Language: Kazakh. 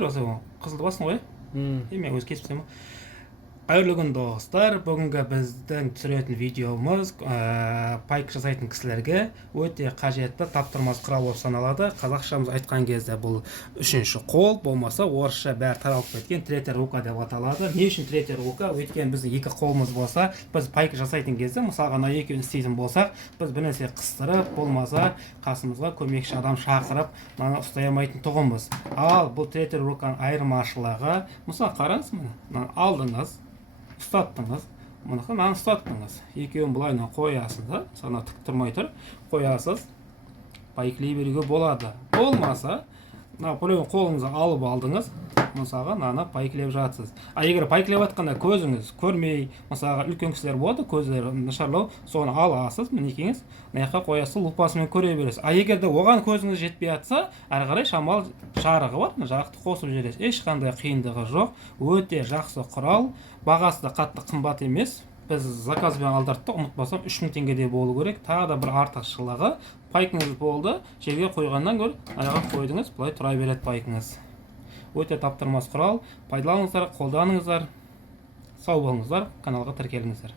көресіңдер осы қызылды басын ғой. Мен өзі кесіп тастаймын. Қайырлы күн достар, бүгінгі біздің түсіретін видеомыз пайк жасайтын кісілерге өте қажетті таптырмас құрал болып саналады. Қазақшамыз айтқан кезде бұл үшінші қол, болмаса орысша бәрі таралып кеткен третья рука деп аталады. Не үшін третья рука? Өйткені біздің екі қолымыз болса, біз пайк жасайтын кезде, мысалға ана екеуін істейтін болсақ, біз бір нәрсе қыстырып, болмаса қасымызға көмекші адам шақырып, мына ұстай алмайтын тұғымыз. Ал бұл третья руканың айырмашылығы, мысалы қараңыз, мына алдыңыз ұстаттыңыз, мынаны ұстаттыңыз. Екеуін былайына қоясыз да, сана тік тұрмай тұр, қоясыз, пайкілей беруге болады. Болмаса, Наполеон қолыңызды алып алдыңыз, мысалға мынаны пайкілеп жатсыз. Егер пайкілеп жатқанда көзіңіз көрмей, мысалға үлкен кісілер болады, көздері нашарлау, соны аласыз, мінекеңіз, мына жаққа қоясыз, лупасымен көре бересіз. Егер де оған көзіңіз жетпей жатса, әрі қарай шамал жарығы бар, жарықты қосып жібересіз. Ешқандай қиындығы жоқ, өте жақсы құрал, бағасы да қатты қымбат емес. Біз заказбен алдырттық, ұмытпасам 3000 теңгеде болу керек. Тағы да бір артықшылығы, пайкіңіз болды, жерге қойғаннан гөрі аяға қойдыңыз, былай тұра береді пайкіңіз. Өте таптырмас құрал, пайдаланыңыздар, қолданыңыздар, сау болыңыздар, каналға тіркеліңіздер.